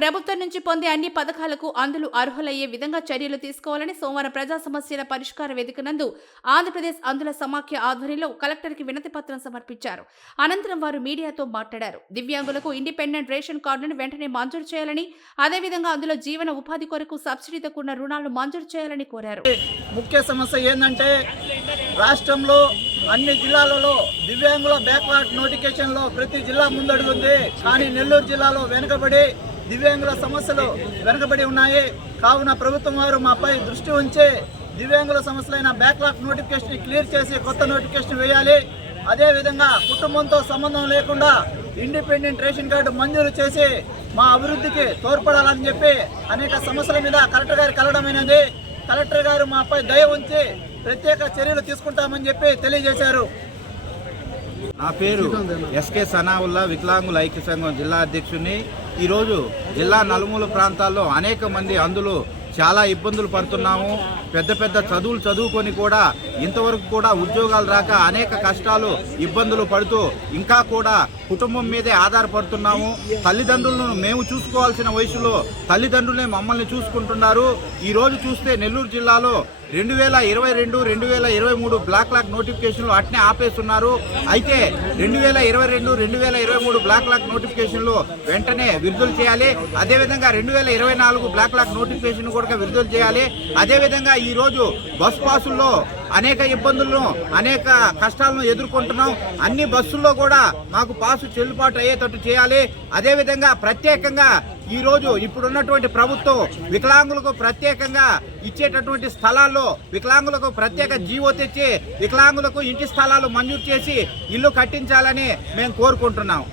ప్రభుత్వం నుంచి పొందే అన్ని పథకాలకు అందులు అర్హులయ్యే విధంగా చర్యలు తీసుకోవాలని సోమవారం ప్రజా సమస్యల పరిష్కార వేదిక నందు ఆంధ్రప్రదేశ్ అందుల సమాఖ్య ఆధ్వర్యంలో కలెక్టర్కి వినతి పత్రం సమర్పించారు. అనంతరం వారు మీడియాతో మాట్లాడారు. దివ్యాంగులకు ఇండిపెండెంట్ రేషన్ కార్డును వెంటనే మంజూరు చేయాలని అదేవిధంగా అందులో జీవన ఉపాధి కొరకు సబ్సిడీతో కూడిన రుణాలు మంజూరు చేయాలని కోరారు. ముఖ్య సమస్య ఏంటంటే రాష్ట్రంలో అన్ని జిల్లాలలో దివ్యాంగుల బ్యాక్లాట్ నోటిఫికేషన్లో ప్రతి జిల్లా ముందడుగుంది కానీ నెల్లూరు జిల్లాలో వెనుకబడి దివ్యాంగుల సమస్యలు వెనుకబడి ఉన్నాయి. కావున ప్రభుత్వం వారు మాపై దృష్టి ఉంచి దివ్యాంగుల సమస్యలైన బ్యాక్లాట్ నోటిఫికేషన్ క్లియర్ చేసి కొత్త నోటిఫికేషన్ వేయాలి. అదేవిధంగా కుటుంబంతో సంబంధం లేకుండా ఇండిపెండెంట్ రేషన్ కార్డు మంజూరు చేసి మా అభివృద్ధికి తోడ్పడాలని చెప్పి అనేక సమస్యల మీద కలెక్టర్ గారు కలడమైనది కలెక్టర్ గారు మాపై దయ ఉంచి ప్రత్యేక చర్యలు తీసుకుంటామని చెప్పి తెలియజేశారు. నా పేరు ఎస్కే సనావుల్లా వికలాంగుల ఐక్య సంఘం జిల్లా అధ్యక్షుడిని ఈరోజు జిల్లా నలుమూల ప్రాంతాల్లో అనేక మంది అందులో చాలా ఇబ్బందులు పడుతున్నాము. పెద్ద పెద్ద చదువులు చదువుకొని కూడా ఇంతవరకు కూడా ఉద్యోగాలు రాక అనేక కష్టాలు ఇబ్బందులు పడుతూ ఇంకా కూడా కుటుంబం మీదే ఆధారపడుతున్నాము. తల్లిదండ్రులను మేము చూసుకోవాల్సిన వయసులో తల్లిదండ్రులే మమ్మల్ని చూసుకుంటున్నారు. ఈరోజు చూస్తే నెల్లూరు జిల్లాలో రెండు వేల ఇరవై రెండు రెండు వేల ఇరవై మూడు బ్లాక్ లాక్ నోటిఫికేషన్లు అట్నే ఆపేస్తున్నారు. అయితే రెండు వేల ఇరవై రెండు రెండు వేల ఇరవై మూడు బ్లాక్ లాక్ నోటిఫికేషన్లు వెంటనే విడుదల చేయాలి. అదేవిధంగా రెండు వేల ఇరవై నాలుగు బ్లాక్ లాక్ నోటిఫికేషన్ కూడా విడుదల చేయాలి. అదేవిధంగా ఈరోజు బస్ పాసుల్లో అనేక ఇబ్బందులను అనేక కష్టాలను ఎదుర్కొంటున్నాం. అన్ని బస్సుల్లో కూడా మాకు పాసు చెల్లుబాటు అయ్యేటట్టు చేయాలి. అదేవిధంగా ప్రత్యేకంగా ఈరోజు ఇప్పుడున్నటువంటి ప్రభుత్వం వికలాంగులకు ప్రత్యేకంగా ఇచ్చేటటువంటి స్థలాల్లో వికలాంగులకు ప్రత్యేక జీవో తెచ్చి వికలాంగులకు ఇంటి స్థలాలు మంజూరు చేసి ఇల్లు కట్టించాలని మేము కోరుకుంటున్నాం.